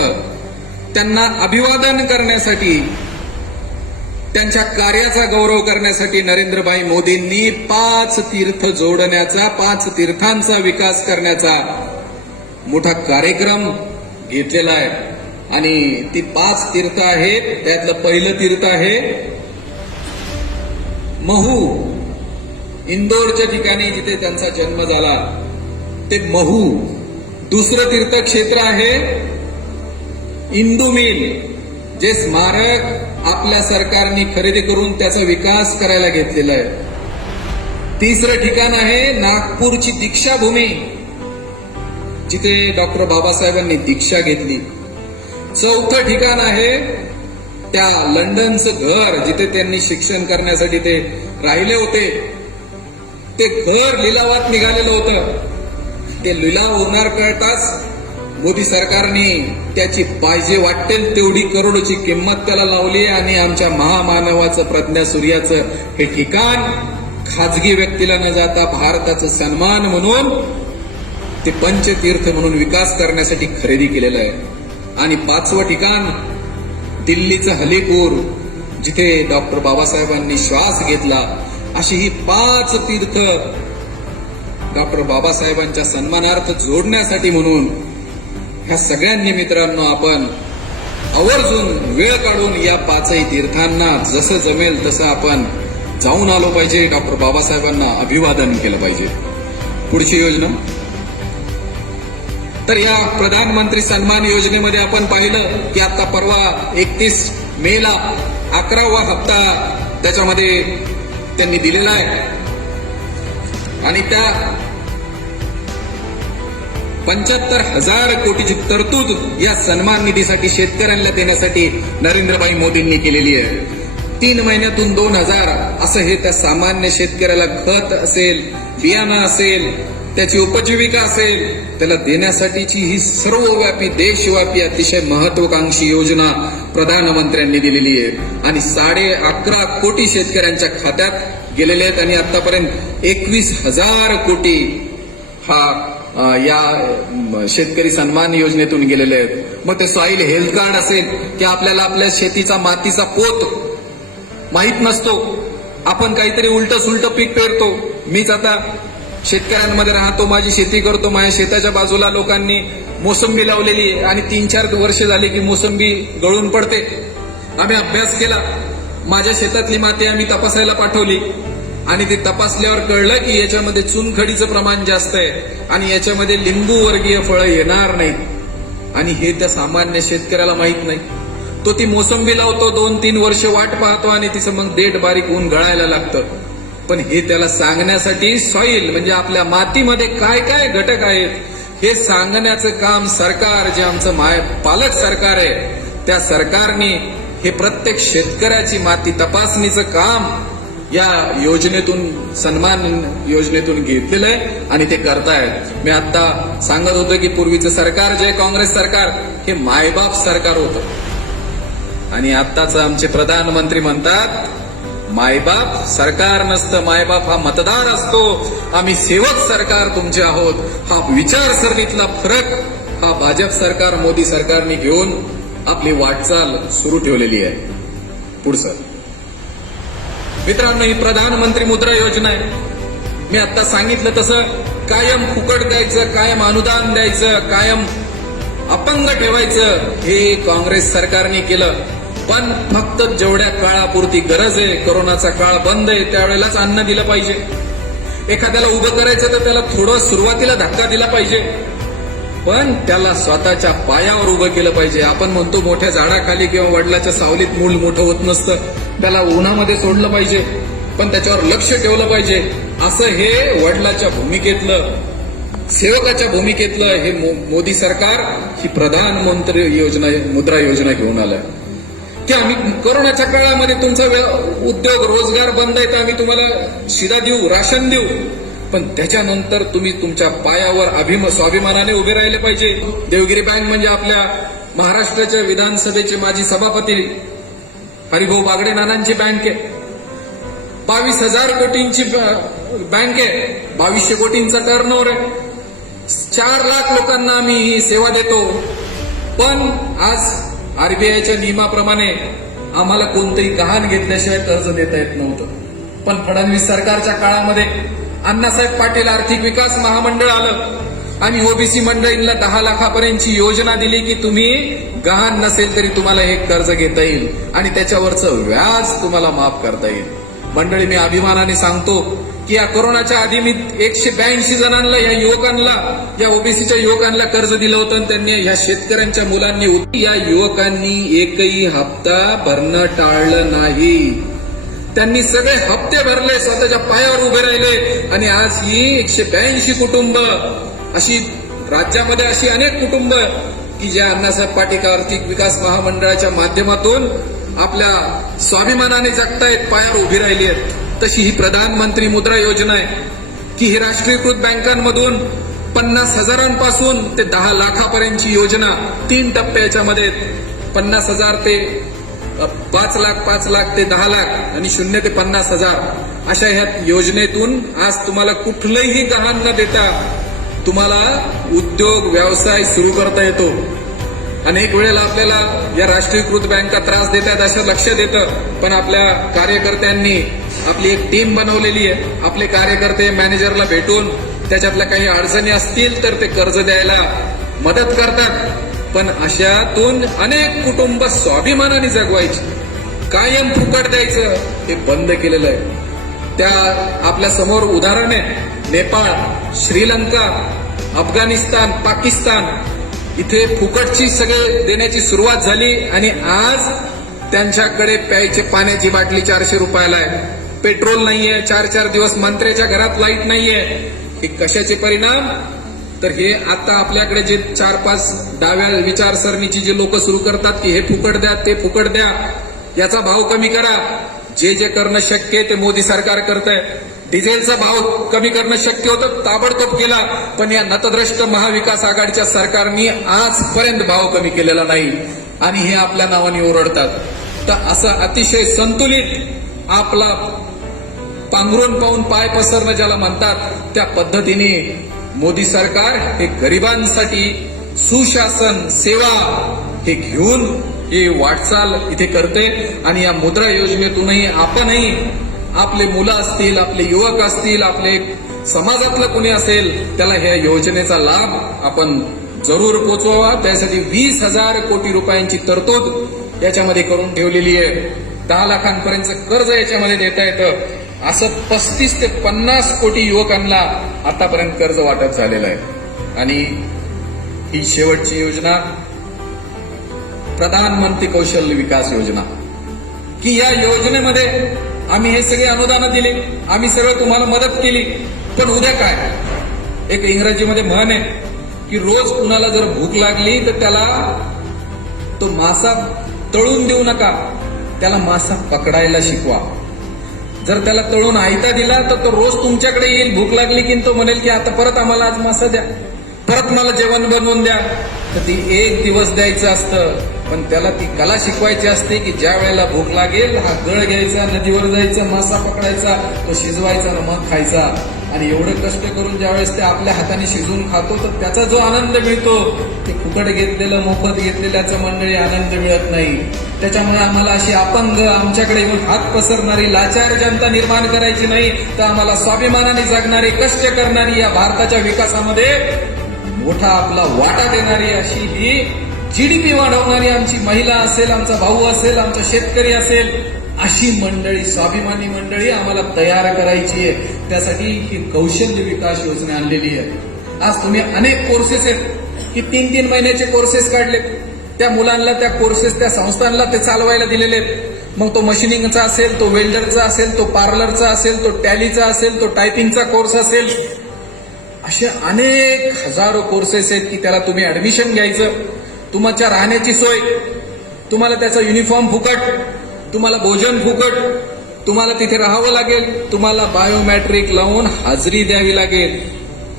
त्यांना अभिवादन करण्यासाठी, त्यांच्या कार्याचा गौरव करण्यासाठी नरेंद्रभाई मोदींनी 5 तीर्थ जोडण्याचा, 5 तीर्थांचा विकास करण्याचा मोठा कार्यक्रम घेतलेला आहे. आणि ती 5 तीर्थ आहेत. त्यातलं पहिलं तीर्थ आहे महू, इंदोरच्या ठिकाणी जिथे त्यांचा जन्म झाला ते महू. दुसरं तीर्थक्षेत्र आहे इंदू मिल, जे स्मारक आपल्या सरकारने खरेदी करून त्याचा विकास करायला घेतलेला आहे. तिसरं ठिकाण आहे नागपूरची दीक्षाभूमी, जिथे डॉक्टर बाबासाहेबांनी दीक्षा घेतली. चौथं ठिकाण आहे त्या लंडनचं घर, जिथे त्यांनी शिक्षण करण्यासाठी ते राहिले होते. ते घर लिलावात निघालेलं होतं. ते लिलाव होणार कळताच मोदी सरकारने त्याची पाहिजे वाटेल तेवढी करोडोची किंमत त्याला लावली आणि आमच्या महामानवाचं प्रज्ञा सूर्याचं हे ठिकाण खाजगी व्यक्तीला न जाता भारताचा सन्मान म्हणून ते पंचतीर्थ म्हणून विकास करण्यासाठी खरेदी केलेलं आहे. आणि पाचवं ठिकाण दिल्लीचं हलीपूर, जिथे डॉक्टर बाबासाहेबांनी श्वास घेतला. अशी ही 5 तीर्थ डॉक्टर बाबासाहेबांच्या सन्मानार्थ जोडण्यासाठी म्हणून ह्या सगळ्यांनी मित्रांनो आपण आवर्जून वेळ काढून या 5ही तीर्थांना जसं जमेल तसं आपण जाऊन आलो पाहिजे. डॉक्टर बाबासाहेबांना अभिवादन केलं पाहिजे. पुढची योजना तर या प्रधानमंत्री सन्मान योजनेमध्ये आपण पाहिलं की आता परवा 31 मेला 11वा हप्ता त्याच्यामध्ये त्यांनी दिलेला आहे. आणि त्या 75,000 कोटीची तरतूद या सन्मान निधीसाठी शेतकऱ्यांना देण्यासाठी नरेंद्रभाई मोदींनी केलेली आहे. 3 महिन्यातून 2,000 असं हे त्या सामान्य शेतकऱ्याला खत असेल, बियाणं असेल, त्याची उपजीविका असेल, त्याला देण्यासाठीची ही सर्वव्यापी देशव्यापी अतिशय महत्वाकांक्षी योजना प्रधानमंत्र्यांनी दिलेली आहे. आणि 11.5 कोटी शेतकऱ्यांच्या खात्यात गेलेले आहेत. आणि आतापर्यंत 21,000 कोटी या शेतकरी सन्मान योजनेतून गेलेले आहेत. मग ते सॉइल हेल्थ कार्ड असेल की आपल्याला आपल्या शेतीचा मातीचा पोत माहीत नसतो, आपण काहीतरी उलट सुलट पीक पेरतो. मीच आता शेतकऱ्यांमध्ये राहतो, माझी शेती करतो. माझ्या शेताच्या बाजूला लोकांनी मोसंबी लावलेली आहे आणि 3-4 वर्ष झाली की मोसंबी गळून पडते. आम्ही अभ्यास केला, माझ्या शेतातली माती आम्ही तपासायला पाठवली आणि ते तपासल्यावर कळलं की याच्यामध्ये चुनखडीचं प्रमाण जास्त आहे आणि याच्यामध्ये लिंबू वर्गीय फळं येणार नाहीत. आणि हे त्या सामान्य शेतकऱ्याला माहित नाही. तो ती मोसंबी लावतो, 2-3 वर्ष वाट पाहतो आणि तिचं मग देठ बारीक होऊन गळायला लागतं. पण हे त्याला सांगण्यासाठी सॉइल म्हणजे आपल्या मातीमध्ये काय काय घटक आहेत हे सांगण्याचं काम सरकार, जे आमचं पालक सरकार आहे, त्या सरकारने हे प्रत्येक शेतकऱ्याची माती तपासणीचं काम या योजनेतून, सन्मान योजनेतून घेतलेलं आहे आणि ते करतायत. मी आता सांगत होतो की पूर्वीचं सरकार जे काँग्रेस सरकार हे मायबाप सरकार होतं आणि आत्ताच आमचे प्रधानमंत्री म्हणतात मायबाप सरकार नसतं, मायबाप हा मतदार असतो. आम्ही सेवक सरकार तुमचे आहोत. हा विचारसरणीतला फरक हा भाजप सरकार, मोदी सरकारने घेऊन आपली वाटचाल सुरू ठेवलेली आहे. पुढचं मित्रांनो, ही प्रधानमंत्री मुद्रा योजना आहे. मी आता सांगितलं तसं कायम फुकट द्यायचं, कायम अनुदान द्यायचं, कायम अपंग ठेवायचं हे काँग्रेस सरकारने केलं. पण फक्त जेवढ्या काळापुरती गरज आहे, कोरोनाचा काळ बंद आहे, त्यावेळेलाच अन्न दिलं पाहिजे. एखाद्याला उभं करायचं तर त्याला थोडं सुरुवातीला धक्का दिला पाहिजे, पण त्याला स्वतःच्या पायावर उभं केलं पाहिजे. आपण म्हणतो मोठ्या झाडाखाली किंवा वडिलाच्या सावलीत मूल मोठं होत नसतं, त्याला उन्हामध्ये सोडलं पाहिजे, पण त्याच्यावर लक्ष ठेवलं पाहिजे. असं हे वडिलाच्या भूमिकेतलं, सेवकाच्या भूमिकेतलं हे मोदी सरकार ही प्रधानमंत्री योजना, मुद्रा योजना घेऊन आलं की आम्ही कोरोनाच्या काळामध्ये तुमचा उद्योग रोजगार बंद आहे तर आम्ही तुम्हाला शिधा देऊ, राशन देऊ, पण त्याच्यानंतर तुम्ही तुमच्या पायावर स्वाभिमानाने उभे राहिले पाहिजे. देवगिरी बँक म्हणजे आपल्या महाराष्ट्राच्या विधानसभेचे माजी सभापती हरिभाऊ बागडे नानांची बँक आहे. 22,000 कोटींची बँक आहे, 2200 कोटींचा टर्नओव्हर आहे. 4 लाख लोकांना आम्ही ही सेवा देतो. पण आज आरबीआयच्या नियमाप्रमाणे आम्हाला कोणतंही गहाण घेतल्याशिवाय कर्ज देता येत नव्हतं. पण फडणवीस सरकारच्या काळामध्ये अण्णासाहेब पाटील आर्थिक विकास महामंडळ आलं आणि ओबीसी मंडळींना 10 लाखापर्यंतची योजना दिली की तुम्ही गहाण नसेल तरी तुम्हाला हे कर्ज घेता येईल आणि त्याच्यावरचं व्याज तुम्हाला माफ करता येईल. मंडळी, मी अभिमानाने सांगतो की या कोरोनाच्या आधी मी 182 जणांना, या युवकांना, या ओबीसीच्या युवकांना कर्ज दिलं होतं आणि त्यांनी ह्या शेतकऱ्यांच्या मुलांनी, या युवकांनी एकही हप्ता भरणं टाळलं नाही. त्यांनी सगळे हप्ते भरले, स्वतःच्या पायावर उभे राहिले आणि आज ही 182 कुटुंब, अशी राज्यामध्ये अशी अनेक कुटुंब की ज्या अण्णासाहेब पाटील आर्थिक विकास महामंडळाच्या माध्यमातून आपल्या स्वाभिमानाने जगतायत, पायावर उभी राहिली आहेत. तशी ही प्रधानमंत्री मुद्रा योजना आहे की ही राष्ट्रीयकृत बँकांमधून 50,000पासून ते 10 लाखापर्यंतची योजना 3 टप्प्याच्यामध्ये, 50,000 ते 5 लाख, 5 लाख ते 10 लाख आणि 0 ते 50,000 अशा ह्या योजनेतून आज तुम्हाला कुठलंही गहाण न देता तुम्हाला उद्योग व्यवसाय सुरू करता येतो. अनेक वेळेला आपल्याला या राष्ट्रीयकृत बँका त्रास देतात असं लक्षात येतं, पण आपल्या कार्यकर्त्यांनी आपली एक टीम बनवलेली आहे. आपले कार्यकर्ते मॅनेजरला भेटून त्याच्यातल्या काही अडचणी असतील तर ते कर्ज द्यायला मदत करतात. पण अशातून अनेक कुटुंब स्वाभिमानाने जगवायची, कायम फुकट द्यायचं हे बंद केलेलं आहे. त्या आपल्या समोर उदाहरण आहे. नेपाळ, श्रीलंका, अफगाणिस्तान, पाकिस्तान इथे फुकटची सगळे देण्याची सुरुवात झाली आणि आज त्यांच्याकडे प्यायचे पाण्याची बाटली 400 रुपयाला आहे, पेट्रोल नाहीये, 4-4 दिवस मंत्र्याच्या घरात लाईट नाहीये. हे कशाचे परिणाम? तर हे आता आपल्याकडे जे 4-5 डाव्या विचारसरणीची जे लोक सुरू करतात की हे फुकट द्या, ते फुकट द्या, याचा भाव कमी करा. जे जे करणं शक्य आहे ते मोदी सरकार करत आहे. डिझेलचा भाव कमी करणं शक्य होतं, ताबडतोब केला, पण या नतद्रष्ट महाविकास आघाडीच्या सरकारने आजपर्यंत भाव कमी केलेला नाही आणि हे आपल्या नावाने ओरडतात. तर असं अतिशय संतुलित आपला पांघरून पाहून पाय पसरणं ज्याला म्हणतात त्या पद्धतीने मोदी सरकार हे गरिबांसाठी सुशासन, सेवा हे घेऊन ही वाटचाल इथे करते. आणि या मुद्रा योजनेतूनही आपणही, आपले मुलं असतील, आपले युवक असतील, आपले समाजातलं कोणी असेल त्याला ह्या योजनेचा लाभ आपण जरूर पोचवावा. त्यासाठी 20,000 कोटी रुपयांची तरतूद याच्यामध्ये करून ठेवलेली आहे. 10 लाखांपर्यंत कर्ज याच्यामध्ये देता येतं. असं 35 ते 50 कोटी युवकांना आतापर्यंत कर्ज वाटप झालेलं आहे. आणि ही शेवटची योजना प्रधानमंत्री कौशल्य विकास योजना, की या योजनेमध्ये आम्ही हे सगळे अनुदान दिले, आम्ही सगळं तुम्हाला मदत केली, पण उद्या काय? एक इंग्रजीमध्ये म्हण आहे की रोज कुणाला जर भूक लागली तर त्याला तो मासा तळून देऊ नका, त्याला मासा पकडायला शिकवा. जर त्याला तळून आयता दिला तर तो रोज तुमच्याकडे येईल, भूक लागली की तो म्हणेल की आता परत आम्हाला आज मासा द्या, परत मला जेवण बनवून द्या. तर ती एक दिवस द्यायचं असतं, पण त्याला ती कला शिकवायची असते की ज्या वेळेला भूक लागेल हा गळ घ्यायचा, नदीवर जायचा, मासा पकडायचा, तो शिजवायचा आणि मग खायचा. आणि एवढे कष्ट करून ज्यावेळेस ते आपल्या हाताने शिजवून खातो तर त्याचा जो आनंद मिळतो ते फुकट घेतलेलं, मोफत घेतलेल्याचा मंडळी आनंद मिळत नाही. त्याच्यामुळे आम्हाला अशी अपंग, आमच्याकडे येऊन हात पसरणारी, लाचार जनता निर्माण करायची नाही, तर आम्हाला स्वाभिमानाने जगणारी, कष्ट करणारी, या भारताच्या विकासामध्ये मोठा आपला वाटा देणारी, अशी ही जीडीपी वाढवणारी आमची महिला असेल, आमचा भाऊ असेल, आमचा शेतकरी असेल, अशी मंडळी, स्वाभिमानी मंडळी आम्हाला तयार करायची आहे. त्यासाठी ही कौशल्य विकास योजना आणलेली आहे. आज तुम्ही अनेक कोर्सेस आहेत की 3-3 महिन्याचे कोर्सेस काढले, त्या मुलांना, त्या कोर्सेस, त्या संस्थांना ते चालवायला दिलेले आहेत. मग तो मशिनिंगचा असेल, तो वेल्डरचा असेल, तो पार्लरचा असेल, तो टॅलीचा असेल, तो टायपिंगचा कोर्स असेल, असे अनेक हजारो कोर्सेस आहेत की त्याला तुम्ही ऍडमिशन घ्यायचं. तुमच्या राहण्याची सोय, तुम्हाला त्याचा युनिफॉर्म फुकट, तुम्हाला भोजन फुकट, तुम्हाला तिथे राहावं लागेल, तुम्हाला बायोमॅट्रिक लावून हाजरी द्यावी लागेल,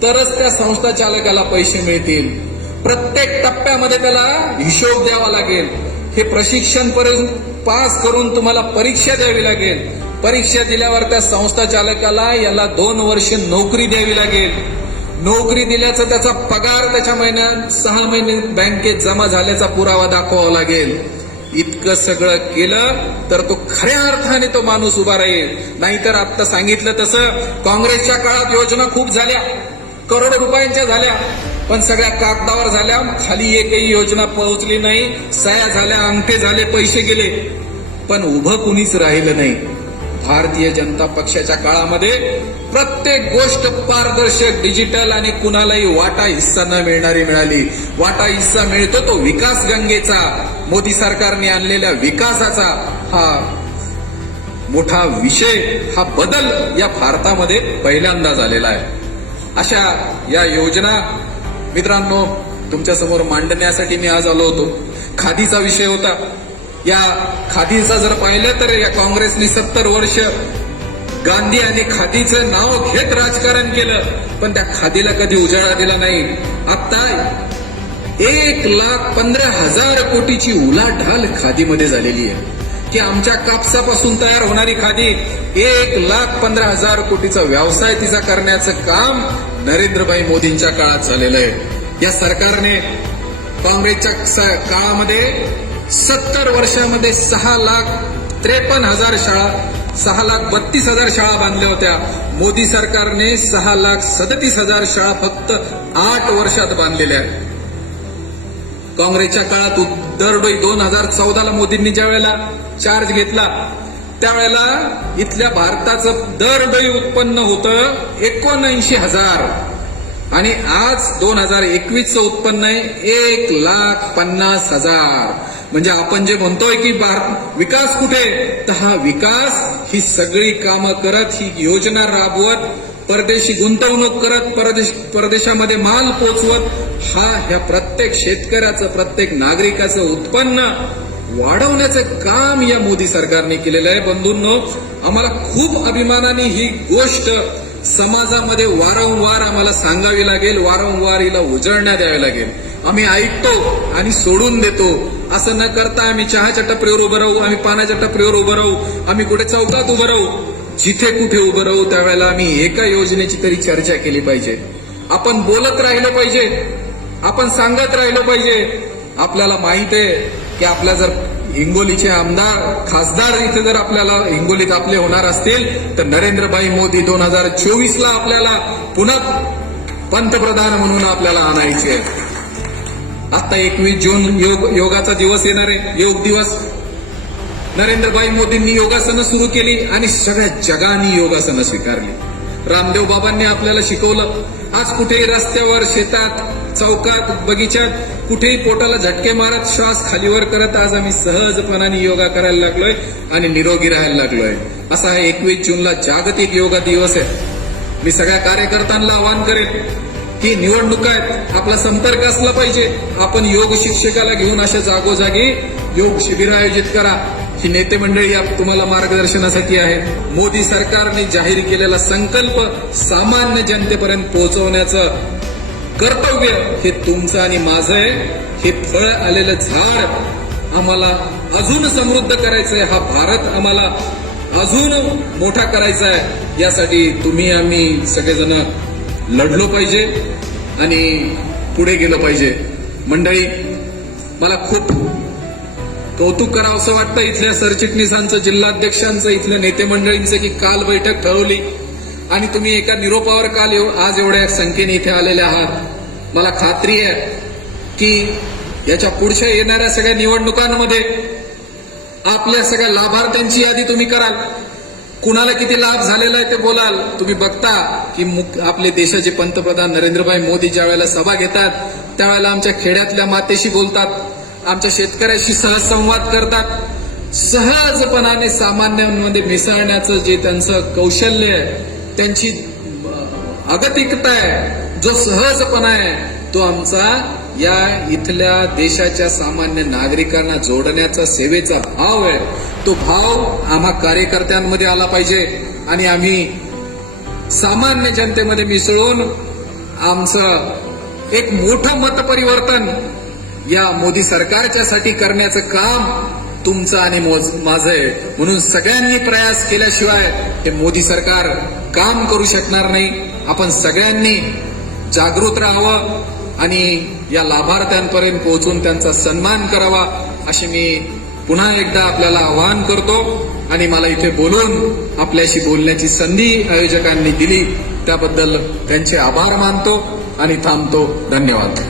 तरच त्या संस्था चालकाला पैसे मिळतील. प्रत्येक टप्प्यामध्ये त्याला हिशोब द्यावा लागेल. हे प्रशिक्षण पास करून तुम्हाला परीक्षा द्यावी लागेल. परीक्षा दिल्यावर त्या संस्था चालकाला याला 2 वर्ष नोकरी द्यावी लागेल. नोकरी दिल्याचा त्याचा पगार त्याच्या महिन्यात 6 महिने बँकेत जमा झाल्याचा पुरावा दाखवावा लागेल. इतकं सगळं केलं तर तो खऱ्या अर्थाने तो माणूस उभा राहील. नाहीतर आता सांगितलं तसं काँग्रेसच्या काळात योजना खूप झाल्या, करोडो रुपयांच्या झाल्या, पण सगळ्या कागदावर झाल्या, खाली एकही योजना पोहोचली नाही. सह्या झाल्या, अंगठे झाले, पैसे गेले, पण उभं कुणीच राहिलं नाही. भारतीय जनता पक्षाच्या काळामध्ये प्रत्येक गोष्ट पारदर्शक, डिजिटल आणि कुणालाही वाटा हिस्सा न मिळणारी मिळाली. वाटा हिस्सा मिळतो तो विकास गंगेचा, मोदी सरकारने आणलेल्या विकासाचा. हा मोठा विषय, हा बदल या भारतामध्ये पहिल्यांदा झालेला आहे. अशा या योजना मित्रांनो तुमच्या समोर मांडण्यासाठी मी आज आलो होतो. खादीचा विषय होता. या खादीचा जर पाहिलं तर या काँग्रेसने 70 वर्ष गांधी आणि खादीचं नाव घेत राजकारण केलं, पण त्या खादीला कधी उजाळा दिला नाही. आता 1,15,000 कोटीची उलाढाल खादीमध्ये झालेली आहे की आमच्या कापसापासून तयार होणारी खादी 1,15,000 कोटीचा व्यवसाय तिचा करण्याचं काम नरेंद्रभाई मोदींच्या काळात झालेलं आहे. या सरकारने काँग्रेसच्या काळामध्ये 70 वर्षामध्ये 6,53,000 शाळा, 6,32,000 शाळा बांधल्या होत्या. मोदी सरकारने 6,37,000 शाळा फक्त 8 वर्षात बांधलेल्या आहेत. काँग्रेसच्या काळात दरडोई 2014ला मोदींनी ज्या वेळेला चार्ज घेतला त्यावेळेला इथल्या भारताचं दरडोई उत्पन्न होतं 79,000 आणि आज 2021चं उत्पन्न आहे 1,50,000. म्हणजे आपण जे म्हणतोय की विकास कुठे, तर हा विकास ही सगळी कामं करत, ही योजना राबवत, परदेशी गुंतवणूक करत, परदेशामध्ये माल पोचवत, ह्या प्रत्येक शेतकऱ्याचं, प्रत्येक नागरिकाचं उत्पन्न वाढवण्याचं काम या मोदी सरकारने केलेलं आहे. बंधूंनो, आम्हाला खूप अभिमानाने ही गोष्ट समाजामध्ये वारंवार आम्हाला सांगावी लागेल, वारंवार हिला उजळण्यात द्यावी लागेल. आम्ही ऐकतो आणि सोडून देतो असं न करता आम्ही चहाच्या टपरीवर उभं राहू, आम्ही पानाच्या टपरीवर उभं राहू, आम्ही कुठे चौकात उभं राहू, जिथे कुठे उभं राहू त्यावेळेला आम्ही एका योजनेची तरी चर्चा केली पाहिजे. आपण बोलत राहिलं पाहिजे, आपण सांगत राहिलं पाहिजे. आपल्याला माहित आहे की आपल्या जर हिंगोलीचे आमदार, खासदार इथे जर आपल्याला हिंगोलीत आपले होणार असतील तर नरेंद्रभाई मोदी 2024ला आपल्याला पुन्हा पंतप्रधान म्हणून आपल्याला आणायचे. आता 21 जून योगाचा दिवस येणार आहे, योग दिवस. नरेंद्रभाई मोदींनी योगासनं सुरू केली आणि सगळ्या जगाने योगासनं स्वीकारली. रामदेव बाबांनी आपल्याला शिकवलं. आज कुठेही रस्त्यावर, शेतात, चौकात, बगीच्यात कुठेही पोटाला झटके मारत, श्वास खालीवर करत आज आम्ही सहजपणाने योगा करायला लागलोय आणि निरोगी राहायला लागलोय. असा हा 21 जूनला जागतिक योगा दिवस आहे. मी सगळ्या कार्यकर्त्यांना आवाहन करेन की निवडणुका आहेत, आपला संपर्क असला पाहिजे. आपण योग शिक्षकाला घेऊन अशा जागोजागी योग शिबिर आयोजित करा. ही नेते मंडळी तुम्हाला मार्गदर्शनासाठी आहे. मोदी सरकारने जाहीर केलेला संकल्प सामान्य जनतेपर्यंत पोहोचवण्याचं कर्तव्य हे तुमचं आणि माझं आहे. हे फळ आलेलं झाड आम्हाला अजून समृद्ध करायचंय. हा भारत आम्हाला अजून मोठा करायचा आहे. यासाठी तुम्ही आम्ही सगळेजण लढलो पाहिजे आणि पुढे गेलो पाहिजे. मंडळी, मला खूप कौतुक करावं असं वाटतं इथल्या सरचिटणीसांचं, जिल्हाध्यक्षांचं, इथल्या नेते मंडळींचं की काल बैठक ठरवली आणि तुम्ही एका निरोपावर काल आज एवढ्या संख्येने इथे आलेले आहात. मला खात्री आहे की याच्या पुढच्या येणाऱ्या सगळ्या निवडणुकांमध्ये आपल्या सगळ्या लाभार्थ्यांची यादी तुम्ही कराल. कुणाला किती लाभ झालेला आहे ते बोलाल. तुम्ही बघता की आपले देशाचे पंतप्रधान नरेंद्रभाई मोदी ज्या वेळेला सभा घेतात त्यावेळेला आमच्या खेड्यातल्या मातेशी बोलतात, आमच्या शेतकऱ्याशी सहज संवाद करतात. सहजपणाने सामान्यांमध्ये मिसळण्याचं जे त्यांचं कौशल्य आहे, त्यांची अगतिकता आहे, जो सहजपणा आहे, तो आमचा या इथल्या देशाच्या सामान्य नागरिकांना जोडण्याचा सेवेचा भाव आहे. तो भाव आम्हा कार्यकर्त्यांमध्ये आला पाहिजे आणि आम्ही सामान्य जनतेमध्ये मिसळून आमचं एक मोठं मतपरिवर्तन या मोदी सरकारच्यासाठी करण्याचं काम तुमचं आणि माझं आहे. म्हणून सगळ्यांनी प्रयास केल्याशिवाय हे मोदी सरकार काम करू शकणार नाही. आपण सगळ्यांनी जागृत राहावं आणि या लाभार्थ्यांपर्यंत पोहोचून त्यांचा सन्मान करावा अशी मी पुन्हा एकदा आपल्याला आवाहन करतो. आणि मला इथे बोलून आपल्याशी बोलण्याची संधी आयोजकांनी दिली त्याबद्दल त्यांचे आभार मानतो आणि थांबतो. धन्यवाद.